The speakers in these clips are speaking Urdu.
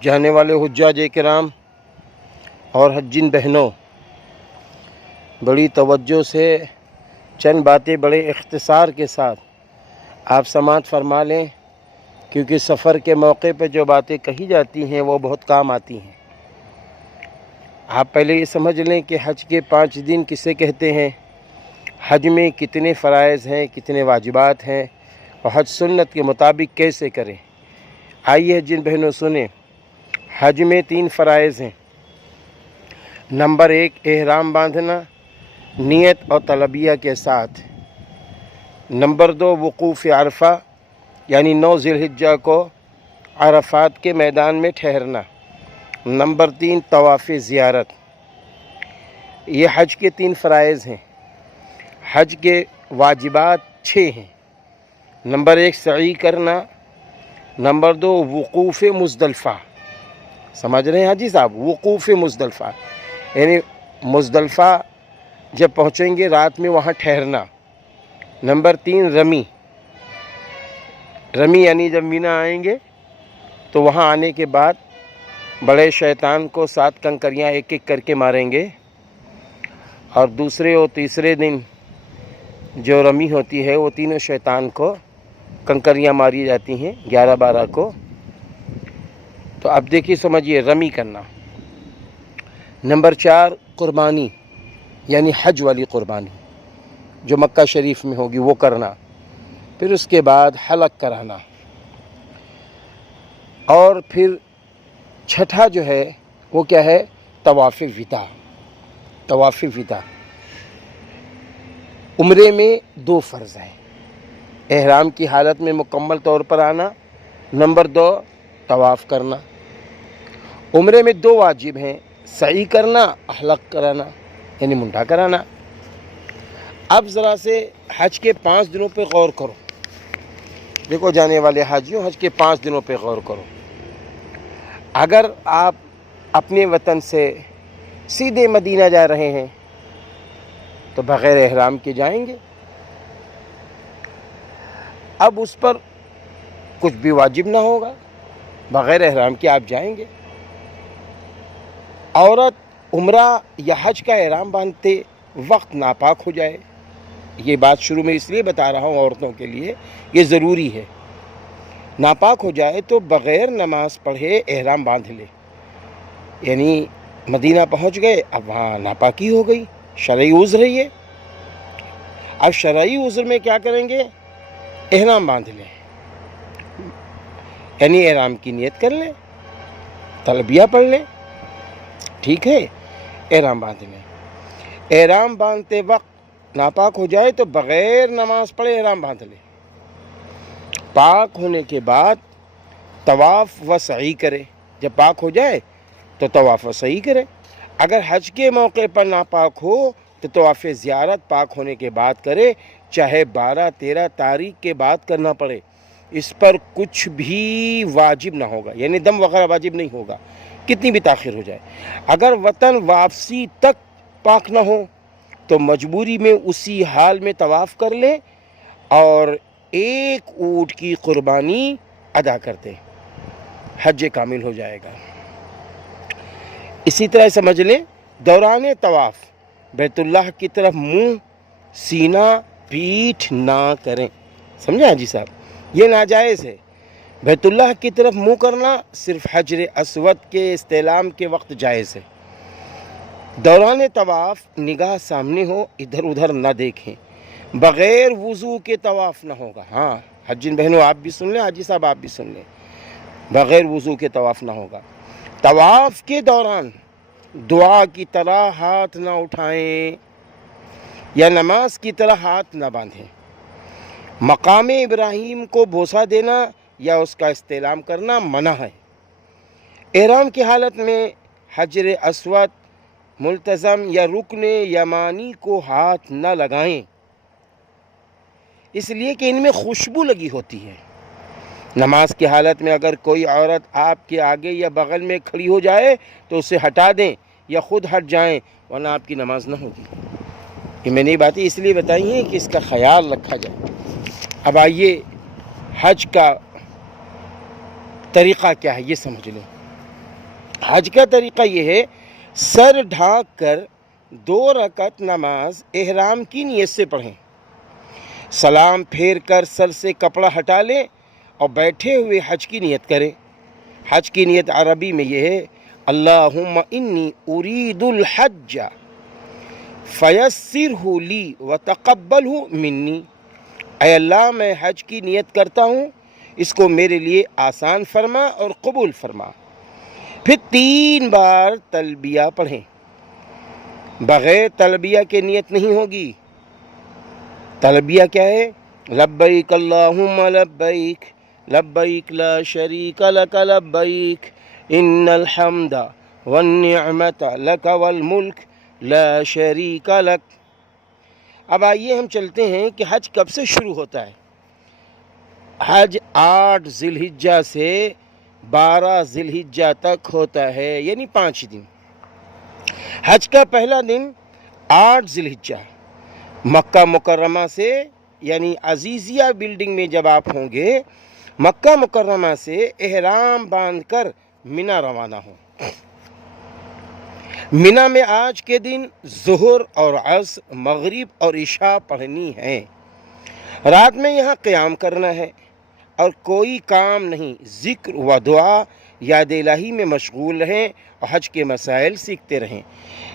جانے والے حجاج کرام اور حجین بہنوں، بڑی توجہ سے چند باتیں بڑے اختصار کے ساتھ آپ سماعت فرما لیں، کیونکہ سفر کے موقع پہ جو باتیں کہی جاتی ہیں وہ بہت کام آتی ہیں۔ آپ پہلے یہ سمجھ لیں کہ حج کے 5 دن کسے کہتے ہیں، حج میں کتنے فرائض ہیں، کتنے واجبات ہیں، اور حج سنت کے مطابق کیسے کریں۔ آئیے جن بہنوں سنیں، حج میں 3 فرائض ہیں۔ نمبر 1 احرام باندھنا نیت اور تلبیہ کے ساتھ۔ نمبر 2 وقوف عرفہ یعنی 9 ذی الحجہ کو عرفات کے میدان میں ٹھہرنا۔ نمبر 3 طواف زیارت۔ یہ حج کے 3 فرائض ہیں۔ حج کے واجبات 6 ہیں۔ نمبر 1 سعی کرنا، نمبر 2 وقوف مزدلفہ۔ سمجھ رہے ہیں حاجی صاحب؟ وقوف مزدلفہ یعنی مزدلفہ جب پہنچیں گے رات میں وہاں ٹھہرنا۔ نمبر 3 رمی یعنی جب مینا آئیں گے تو وہاں آنے کے بعد بڑے شیطان کو 7 کنکریاں ایک ایک کر کے ماریں گے، اور دوسرے اور تیسرے دن جو رمی ہوتی ہے وہ تینوں شیطان کو کنکریاں ماری جاتی ہیں 11-12 کو۔ تو اب دیکھیے سمجھیے رمی کرنا۔ نمبر 4 قربانی یعنی حج والی قربانی جو مکہ شریف میں ہوگی وہ کرنا۔ پھر اس کے بعد حلق کرانا، اور پھر چھٹا جو ہے وہ کیا ہے؟ طواف وداع۔ طواف وداع عمرے میں 2 فرض ہیں۔ احرام کی حالت میں مکمل طور پر آنا، نمبر 2 طواف کرنا۔ عمرے میں 2 واجب ہیں، سعی کرنا، حلق کرانا یعنی منڈا کرانا۔ اب ذرا سے حج کے 5 دنوں پہ غور کرو۔ دیکھو جانے والے حاجیوں، حج کے 5 دنوں پہ غور کرو۔ اگر آپ اپنے وطن سے سیدھے مدینہ جا رہے ہیں تو بغیر احرام کے جائیں گے، اب اس پر کچھ بھی واجب نہ ہوگا، بغیر احرام کے آپ جائیں گے۔ عورت عمرہ یا حج کا احرام باندھتے وقت ناپاک ہو جائے، یہ بات شروع میں اس لیے بتا رہا ہوں عورتوں کے لیے، یہ ضروری ہے۔ ناپاک ہو جائے تو بغیر نماز پڑھے احرام باندھ لے، یعنی مدینہ پہنچ گئے، اب وہاں ناپاکی ہو گئی، شرعی عذر ہے یہ۔ اب شرعی عذر میں کیا کریں گے؟ احرام باندھ لیں، یعنی احرام کی نیت کر لیں، تلبیہ پڑھ لیں، ٹھیک ہے، احرام باندھ لیں۔ احرام باندھتے وقت ناپاک ہو جائے تو بغیر نماز پڑھے احرام باندھ لے۔ پاک ہونے کے بعد طواف و سعی کرے، جب پاک ہو جائے تو طواف و سعی کرے۔ اگر حج کے موقع پر ناپاک ہو تو طواف زیارت پاک ہونے کے بعد کرے، چاہے 12-13 تاریخ کے بعد کرنا پڑے، اس پر کچھ بھی واجب نہ ہوگا، یعنی دم وغیرہ واجب نہیں ہوگا، کتنی بھی تاخیر ہو جائے۔ اگر وطن واپسی تک پاک نہ ہو تو مجبوری میں اسی حال میں طواف کر لیں اور 1 اونٹ کی قربانی ادا کر دیں، حج کامل ہو جائے گا۔ اسی طرح سمجھ لیں دوران طواف بیت اللہ کی طرف منہ، سینہ، پیٹھ نہ کریں، سمجھا جی صاحب؟ یہ ناجائز ہے۔ بیت اللہ کی طرف منہ کرنا صرف حجر اسود کے استعلام کے وقت جائز ہے۔ دوران طواف نگاہ سامنے ہو، ادھر ادھر نہ دیکھیں، بغیر وضو کے طواف نہ ہوگا۔ ہاں حجین بہنوں آپ بھی سن لیں، حاجی صاحب آپ بھی سن لیں، بغیر وضو کے طواف نہ ہوگا۔ طواف کے دوران دعا کی طرح ہاتھ نہ اٹھائیں یا نماز کی طرح ہاتھ نہ باندھیں۔ مقام ابراہیم کو بوسہ دینا یا اس کا استعلام کرنا منع ہے۔ احرام کی حالت میں حجر اسود، ملتزم یا رکن یمانی کو ہاتھ نہ لگائیں، اس لیے کہ ان میں خوشبو لگی ہوتی ہے۔ نماز کی حالت میں اگر کوئی عورت آپ کے آگے یا بغل میں کھڑی ہو جائے تو اسے ہٹا دیں یا خود ہٹ جائیں، ورنہ آپ کی نماز نہ ہوگی۔ یہ میں نے باتیں اس لیے بتائی ہیں کہ اس کا خیال رکھا جائے۔ اب آئیے حج کا طریقہ کیا ہے یہ سمجھ لیں۔ حج کا طریقہ یہ ہے، سر ڈھانک کر 2 رکعت نماز احرام کی نیت سے پڑھیں، سلام پھیر کر سر سے کپڑا ہٹا لیں اور بیٹھے ہوئے حج کی نیت کریں۔ حج کی نیت عربی میں یہ ہے، اللہم انی ارید الحج فیسرہ لی وتقبلہ منی، اے اللہ میں حج کی نیت کرتا ہوں، اس کو میرے لیے آسان فرما اور قبول فرما۔ پھر 3 بار تلبیہ پڑھیں، بغیر تلبیہ کے نیت نہیں ہوگی۔ تلبیہ کیا ہے؟ لبیک اللہم لبیک لبیک لا شریک لک لبیک ان الحمد والنعمت لک والملک لا شریک لک۔ اب آئیے ہم چلتے ہیں کہ حج کب سے شروع ہوتا ہے۔ حج 8 ذی الحجہ سے 12 ذی الحجہ تک ہوتا ہے، یعنی 5 دن۔ حج کا پہلا دن 8 ذی الحجہ مکہ مکرمہ سے، یعنی عزیزیہ بلڈنگ میں جب آپ ہوں گے، مکہ مکرمہ سے احرام باندھ کر منا روانہ ہوں۔ منا میں آج کے دن ظہر اور عصر، مغرب اور عشاء پڑھنی ہے۔ رات میں یہاں قیام کرنا ہے اور کوئی کام نہیں، ذکر و دعا یاد الہی میں مشغول رہیں اور حج کے مسائل سیکھتے رہیں۔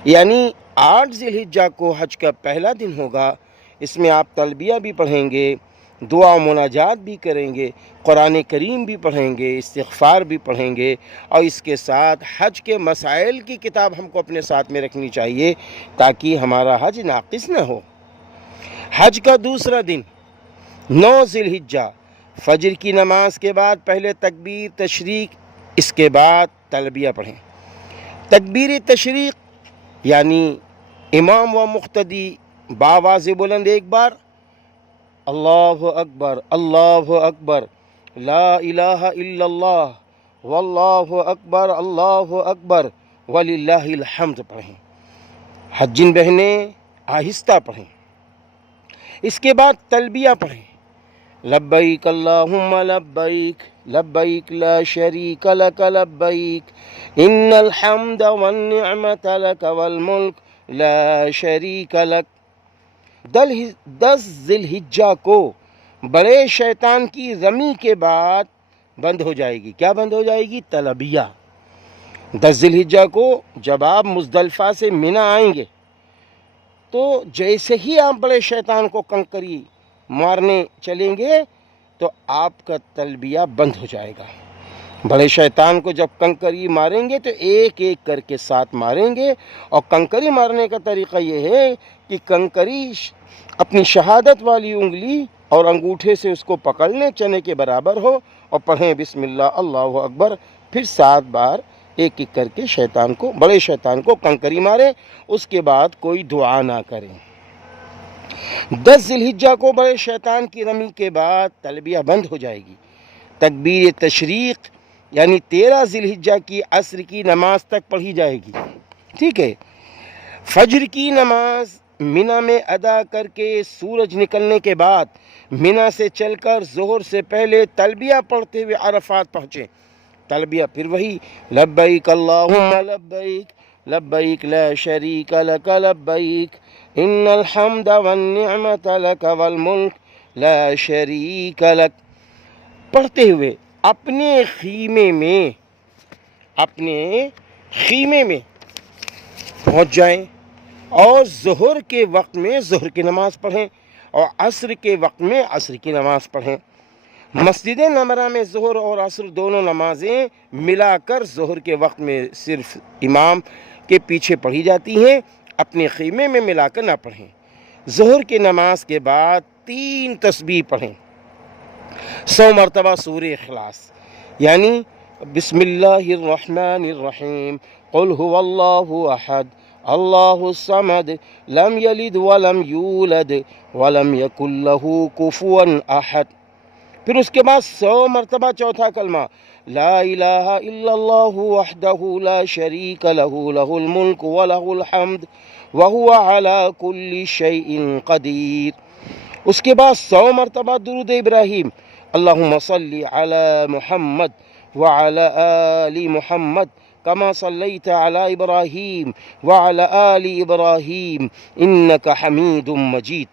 یعنی 8 ذی الحجہ کو حج کا پہلا دن ہوگا، اس میں آپ تلبیہ بھی پڑھیں گے، دعا و مناجات بھی کریں گے، قرآن کریم بھی پڑھیں گے، استغفار بھی پڑھیں گے، اور اس کے ساتھ حج کے مسائل کی کتاب ہم کو اپنے ساتھ میں رکھنی چاہیے تاکہ ہمارا حج ناقص نہ ہو۔ حج کا دوسرا دن 9 ذی الحجہ فجر کی نماز کے بعد پہلے تکبیر تشریق، اس کے بعد تلبیہ پڑھیں۔ تکبیر تشریق یعنی امام و مقتدی باواز بلند ایک بار اللہ اکبر اللہ اکبر لا الہ الا اللہ واللہ اکبر اللہ اکبر وللہ الحمد پڑھیں۔ حجین بہنیں آہستہ پڑھیں۔ اس کے بعد تلبیہ پڑھیں، لبیک اللہم لبیک لبیک لا شریک لک لبیک ان الحمد والنعمت لک والملک لا شریک لک۔ 10 ذی الحجہ کو بڑے شیطان کی رمی کے بعد بند ہو جائے گی۔ کیا بند ہو جائے گی؟ تلبیہ۔ 10 ذی الحجہ کو جب آپ مزدلفہ سے منا آئیں گے تو جیسے ہی آپ بڑے شیطان کو کنکری مارنے چلیں گے تو آپ کا تلبیہ بند ہو جائے گا۔ بڑے شیطان کو جب کنکری ماریں گے تو ایک ایک کر کے 7 ماریں گے، اور کنکری مارنے کا طریقہ یہ ہے کہ کنکری اپنی شہادت والی انگلی اور انگوٹھے سے اس کو پکڑ لیں، چنے کے برابر ہو، اور پڑھیں بسم اللہ اللہ اکبر، پھر 7 بار ایک ایک کر کے شیطان کو، بڑے شیطان کو کنکری ماریں، اس کے بعد کوئی دعا نہ کریں۔ 10 ذی الحجہ کو بڑے شیطان کی رمی کے بعد تلبیہ بند ہو جائے گی۔ تکبیر تشریق یعنی 13 ذی الحجہ کی عصر کی نماز تک پڑھی جائے گی، ٹھیک ہے۔ فجر کی نماز منا میں ادا کر کے سورج نکلنے کے بعد منا سے چل کر ظہر سے پہلے تلبیہ پڑھتے ہوئے عرفات پہنچے۔ تلبیہ پھر وہی لبیک اللہم لبیک لبیک لا شریک لک لبیک ان الحمد والنعمت لک والملک لا شریک لک، پڑھتے ہوئے اپنے خیمے میں پہنچ جائیں اور ظہر کے وقت میں ظہر کی نماز پڑھیں اور عصر کے وقت میں عصر کی نماز پڑھیں۔ مسجد نمرہ میں ظہر اور عصر دونوں نمازیں ملا کر ظہر کے وقت میں صرف امام کے پیچھے پڑھی جاتی ہیں، اپنے خیمے میں ملا کر نہ پڑھیں۔ ظہر کی نماز کے بعد 3 تسبیح پڑھیں، 100 مرتبہ سورہ اخلاص، یعنی بسم اللہ الرحمن الرحیم قل هو اللہ احد اللہ الصمد لم یلد ولم یولد ولم یکن له کفوا احد۔ پھر اس کے بعد 100 مرتبہ چوتھا کلمہ لا الہ الا اللہ وحدہ لا شریک لہ لہ الملک ولہ الحمد وہو علی کل شیء قدیر۔ اس کے بعد 100 مرتبہ درود ابراہیم اللہم صلی علی محمد وعلى آل محمد كما صليت على إبراهيم وعلى آل إبراهيم إنك حميد مجيد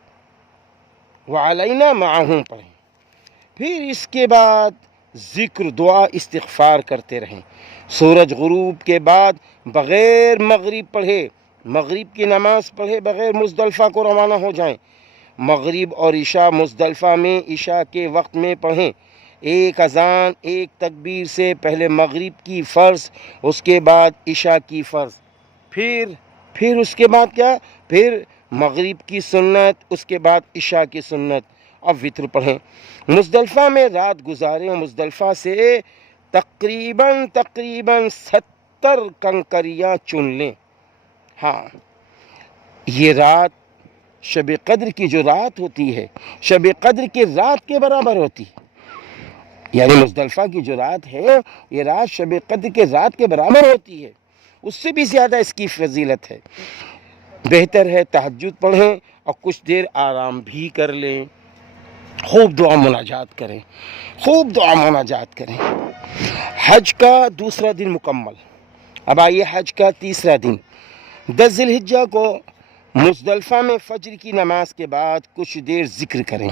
وعلينا معهم پڑھیں. پھر اس کے بعد ذکر دعا استغفار کرتے رہیں. سورج غروب کے بعد بغیر مغرب پڑھے، مغرب کی نماز پڑھے بغیر مزدلفہ کو روانہ ہو جائیں. مغرب اور عشاء مزدلفہ میں عشاء کے وقت میں پڑھیں. ایک اذان ایک تکبیر سے پہلے مغرب کی فرض، اس کے بعد عشاء کی فرض، پھر اس کے بعد کیا، پھر مغرب کی سنت، اس کے بعد عشاء کی سنت. اب وطر پڑھیں. مزدلفہ میں رات گزاریں. مزدلفہ سے تقریباً 70 کنکریاں چن لیں. ہاں، یہ رات شب قدر کی جو رات ہوتی ہے، شب قدر کی رات کے برابر ہوتی ہے. یعنی مزدلفہ کی جو رات ہے، یہ رات شب قدر کے رات کے برابر ہوتی ہے، اس سے بھی زیادہ اس کی فضیلت ہے. بہتر ہے تہجد پڑھیں اور کچھ دیر آرام بھی کر لیں. خوب دعا مناجات کریں، خوب دعا مناجات کریں. حج کا دوسرا دن مکمل. اب آئیے حج کا تیسرا دن. 10 ذی الحجہ کو مزدلفہ میں فجر کی نماز کے بعد کچھ دیر ذکر کریں.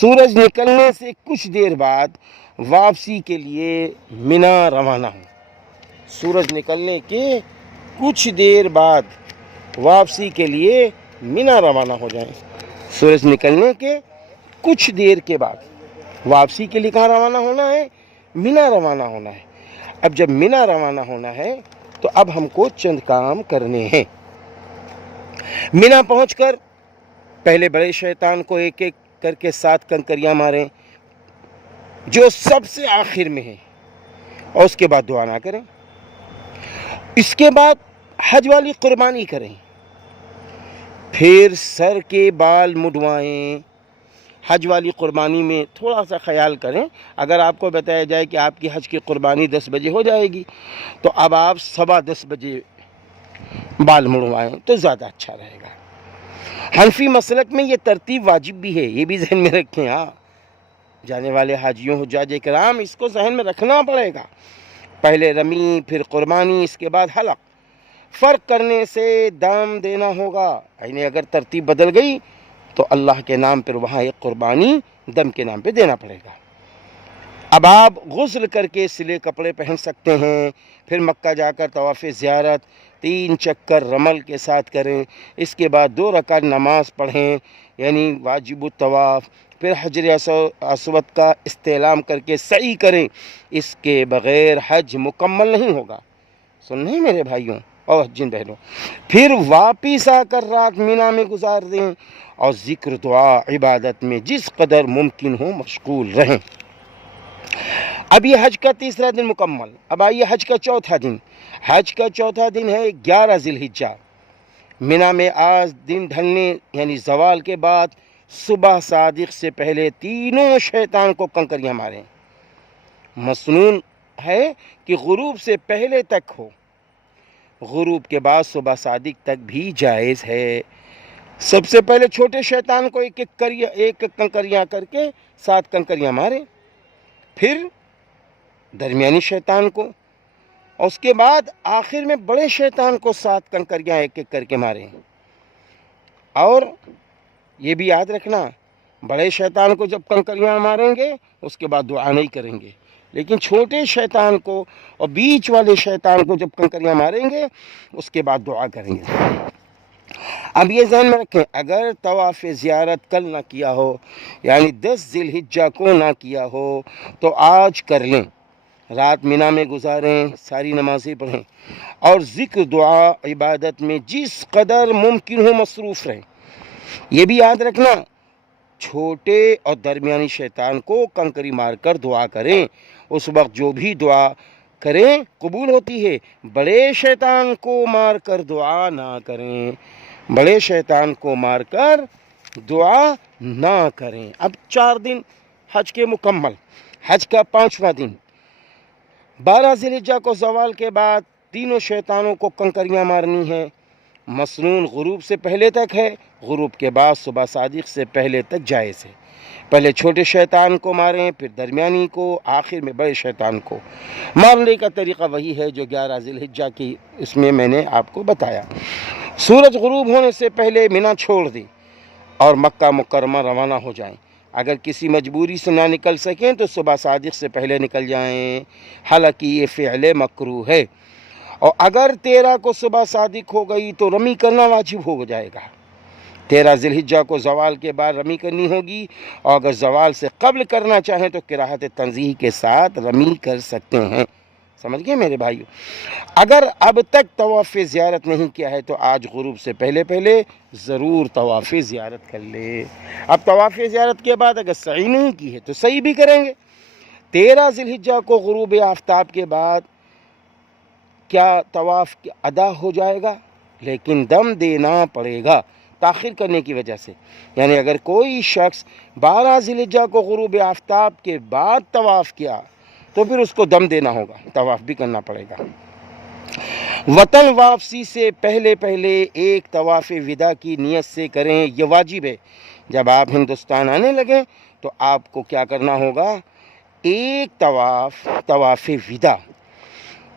سورج نکلنے سے کچھ دیر بعد واپسی کے لیے منا روانہ ہوں. سورج نکلنے کے کچھ دیر بعد واپسی کے لیے منا روانہ ہو جائیں. سورج نکلنے کے کچھ دیر کے بعد واپسی کے لیے کہاں روانہ ہونا ہے؟ منا روانہ ہونا ہے. اب جب منا روانہ ہونا ہے تو اب ہم کو چند کام کرنے ہیں. منا پہنچ کر پہلے بڑے شیطان کو ایک ایک کر کے 7 کنکریاں ماریں جو سب سے آخر میں ہے، اور اس کے بعد دعا نہ کریں. اس کے بعد حج والی قربانی کریں. پھر سر کے بال مڈوائیں. حج والی قربانی میں تھوڑا سا خیال کریں. اگر آپ کو بتایا جائے کہ آپ کی حج کی قربانی 10 بجے ہو جائے گی تو اب آپ 10:15 بجے بال مڑوائیں تو زیادہ اچھا رہے گا. حنفی مسلک میں یہ ترتیب واجب بھی ہے، یہ بھی ذہن میں رکھیں. ہاں، جانے والے حاجیوں حجاج کرام اس کو ذہن میں رکھنا پڑے گا. پہلے رمی، پھر قربانی، اس کے بعد حلق. فرق کرنے سے دام دینا ہوگا. یعنی اگر ترتیب بدل گئی تو اللہ کے نام پر وہاں ایک قربانی دم کے نام پہ دینا پڑے گا. اب آپ غسل کر کے سلے کپڑے پہن سکتے ہیں. پھر مکہ جا کر طواف زیارت 3 چکر رمل کے ساتھ کریں. اس کے بعد 2 رکعت نماز پڑھیں، یعنی واجب الطواف. پھر حجر اسود کا استعلام کر کے سعی کریں. اس کے بغیر حج مکمل نہیں ہوگا. سن رہے ہیں میرے بھائیوں اور جن بہنوں؟ پھر واپس آ کر رات مینا میں گزار دیں اور ذکر دعا عبادت میں جس قدر ممکن ہو مشغول رہیں. اب یہ حج کا تیسرا دن مکمل. اب آئیے حج کا چوتھا دن. حج کا چوتھا دن ہے 11 ذی الحجہ. مینا میں آج دن ڈھلنے یعنی زوال کے بعد صبح صادق سے پہلے تینوں شیطان کو کنکریاں ماریں. مسنون ہے کہ غروب سے پہلے تک ہو، غروب کے بعد صبح صادق تک بھی جائز ہے. سب سے پہلے چھوٹے شیطان کو ایک کنکریاں کر کے 7 کنکریاں ماریں. پھر درمیانی شیطان کو، اور اس کے بعد آخر میں بڑے شیطان کو 7 کنکریاں ایک ایک کر کے ماریں. اور یہ بھی یاد رکھنا، بڑے شیطان کو جب کنکریاں ماریں گے اس کے بعد دعا نہیں کریں گے، لیکن چھوٹے شیطان کو اور بیچ والے شیطان کو جب کنکریاں ماریں گے اس کے بعد دعا کریں گے. اب یہ ذہن میں رکھیں، اگر طواف زیارت کل نہ کیا ہو، یعنی 10 ذی الحجہ کو نہ کیا ہو، تو آج کر لیں. رات مینا میں گزاریں، ساری نمازیں پڑھیں اور ذکر دعا عبادت میں جس قدر ممکن ہو مصروف رہیں. یہ بھی یاد رکھنا، چھوٹے اور درمیانی شیطان کو کنکری مار کر دعا کریں. اس وقت جو بھی دعا کریں قبول ہوتی ہے. بڑے شیطان کو مار کر دعا نہ کریں، بڑے شیطان کو مار کر دعا نہ کریں. اب 4 دن حج کے مکمل. حج کا 5واں دن 12 ذی الحجہ کو زوال کے بعد تینوں شیطانوں کو کنکریاں مارنی ہیں. مسنون غروب سے پہلے تک ہے، غروب کے بعد صبح صادق سے پہلے تک جائز ہے۔ پہلے چھوٹے شیطان کو ماریں، پھر درمیانی کو، آخر میں بڑے شیطان کو۔ مارنے کا طریقہ وہی ہے جو 11 ذی الحجہ کی اس میں نے آپ کو بتایا۔ سورج غروب ہونے سے پہلے منی چھوڑ دیں اور مکہ مکرمہ روانہ ہو جائیں۔ اگر کسی مجبوری سے نہ نکل سکیں تو صبح صادق سے پہلے نکل جائیں، حالانکہ یہ فعل مکروہ ہے۔ اور اگر 13 کو صبح صادق ہو گئی تو رمی کرنا واجب ہو جائے گا۔ 13 ذی الحجہ کو زوال کے بعد رمی کرنی ہوگی، اور اگر زوال سے قبل کرنا چاہیں تو قراءت تنزیہ کے ساتھ رمی کر سکتے ہیں۔ سمجھ گئے میرے بھائیو؟ اگر اب تک طواف زیارت نہیں کیا ہے تو آج غروب سے پہلے ضرور طواف زیارت کر لے۔ اب طواف زیارت کے بعد اگر سعی نہیں کی ہے تو سعی بھی کریں گے۔ 13 ذی الحجہ کو غروب آفتاب کے بعد کیا طواف ادا ہو جائے گا، لیکن دم دینا پڑے گا تاخیر کرنے کی وجہ سے۔ یعنی اگر کوئی شخص 12 ذی الحجہ کو غروب آفتاب کے بعد طواف کیا تو پھر اس کو دم دینا ہوگا، طواف بھی کرنا پڑے گا۔ وطن واپسی سے پہلے ایک طواف وداع کی نیت سے کریں، یہ واجب ہے۔ جب آپ ہندوستان آنے لگیں تو آپ کو کیا کرنا ہوگا؟ ایک طواف وداع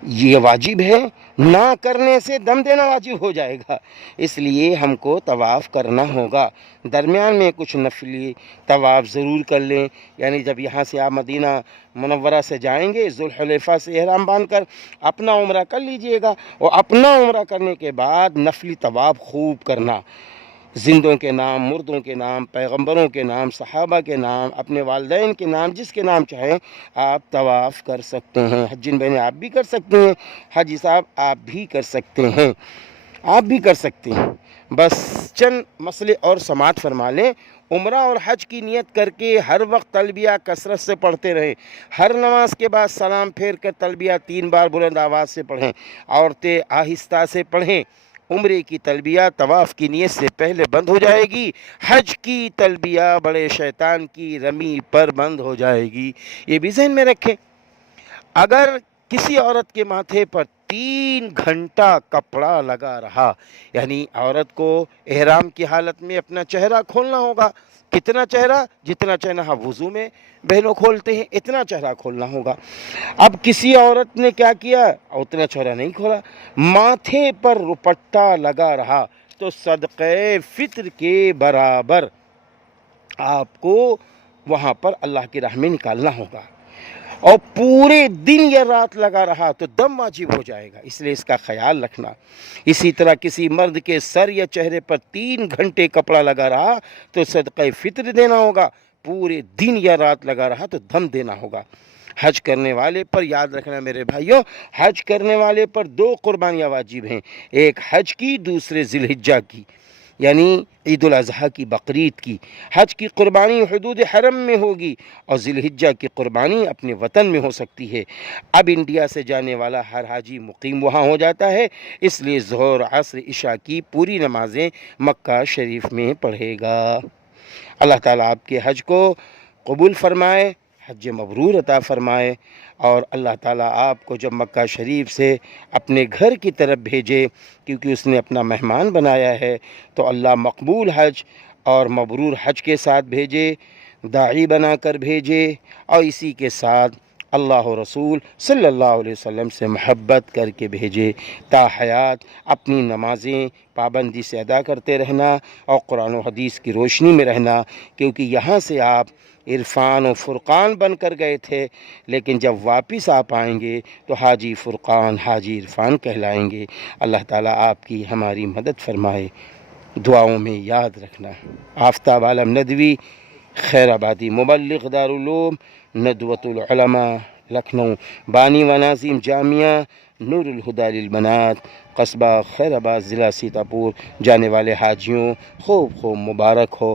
یہ واجب ہے، نہ کرنے سے دم دینا واجب ہو جائے گا، اس لیے ہم کو طواف کرنا ہوگا۔ درمیان میں کچھ نفلی طواف ضرور کر لیں، یعنی جب یہاں سے آپ مدینہ منورہ سے جائیں گے ذوالحلیفہ سے احرام باندھ کر اپنا عمرہ کر لیجئے گا، اور اپنا عمرہ کرنے کے بعد نفلی طواف خوب کرنا، زندوں کے نام، مردوں کے نام، پیغمبروں کے نام، صحابہ کے نام، اپنے والدین کے نام، جس کے نام چاہیں آپ طواف کر سکتے ہیں۔ حجین بہنیں آپ بھی کر سکتے ہیں، حاجی صاحب آپ بھی کر سکتے ہیں، آپ بھی کر سکتے ہیں۔ بس چند مسئلے اور سماعت فرما لیں۔ عمرہ اور حج کی نیت کر کے ہر وقت تلبیہ کثرت سے پڑھتے رہیں۔ ہر نماز کے بعد سلام پھیر کر تلبیہ 3 بار بلند آواز سے پڑھیں۔ عورتیں آہستہ سے پڑھیں۔ عمرے کی تلبیہ طواف کی نیت سے پہلے بند ہو جائے گی، حج کی تلبیہ بڑے شیطان کی رمی پر بند ہو جائے گی، یہ بھی ذہن میں رکھیں۔ اگر کسی عورت کے ماتھے پر 3 گھنٹہ کپڑا لگا رہا، یعنی عورت کو احرام کی حالت میں اپنا چہرہ کھولنا ہوگا۔ کتنا چہرہ؟ جتنا چہرہ وضو میں بہنوں کھولتے ہیں اتنا چہرہ کھولنا ہوگا۔ اب کسی عورت نے کیا کیا؟ اتنا چہرہ نہیں کھولا، ماتھے پر دوپٹہ لگا رہا تو صدقہ فطر کے برابر آپ کو وہاں پر اللہ کی راہ میں نکالنا ہوگا۔ اور پورے دن یا رات لگا رہا تو دم واجب ہو جائے گا، اس لیے اس کا خیال رکھنا۔ اسی طرح کسی مرد کے سر یا چہرے پر 3 گھنٹے کپڑا لگا رہا تو صدقہ فطر دینا ہوگا، پورے دن یا رات لگا رہا تو دم دینا ہوگا۔ حج کرنے والے پر یاد رکھنا میرے بھائیوں، حج کرنے والے پر 2 قربانیاں واجب ہیں، ایک حج کی، دوسرے ذی الحجہ کی، یعنی عید الاضحیٰ کی، بقرعید کی۔ حج کی قربانی حدود حرم میں ہوگی اور ذی الحجہ کی قربانی اپنے وطن میں ہو سکتی ہے۔ اب انڈیا سے جانے والا ہر حاجی مقیم وہاں ہو جاتا ہے، اس لیے ظہر، عصر، عشاء کی پوری نمازیں مکہ شریف میں پڑھے گا۔ اللہ تعالیٰ آپ کے حج کو قبول فرمائے، حج مبرور عطا فرمائے، اور اللہ تعالیٰ آپ کو جب مکہ شریف سے اپنے گھر کی طرف بھیجے، کیونکہ اس نے اپنا مہمان بنایا ہے، تو اللہ مقبول حج اور مبرور حج کے ساتھ بھیجے، داعی بنا کر بھیجے، اور اسی کے ساتھ اللہ و رسول صلی اللہ علیہ وسلم سے محبت کر کے بھیجے، تا حیات اپنی نمازیں پابندی سے ادا کرتے رہنا اور قرآن و حدیث کی روشنی میں رہنا، کیونکہ یہاں سے آپ عرفان و فرقان بن کر گئے تھے، لیکن جب واپس آپ آئیں گے تو حاجی فرقان، حاجی عرفان کہلائیں گے۔ اللہ تعالیٰ آپ کی ہماری مدد فرمائے، دعاؤں میں یاد رکھنا۔ آفتاب عالم ندوی، خیر آبادی، مبلغ دارالعلوم ندوۃ العلماء لکھنؤ، بانی و ناظم جامعہ نور الہدیٰ للبنات، قصبہ خیر آباد، ضلع سیتاپور۔ جانے والے حاجیوں خوب خوب مبارک ہو۔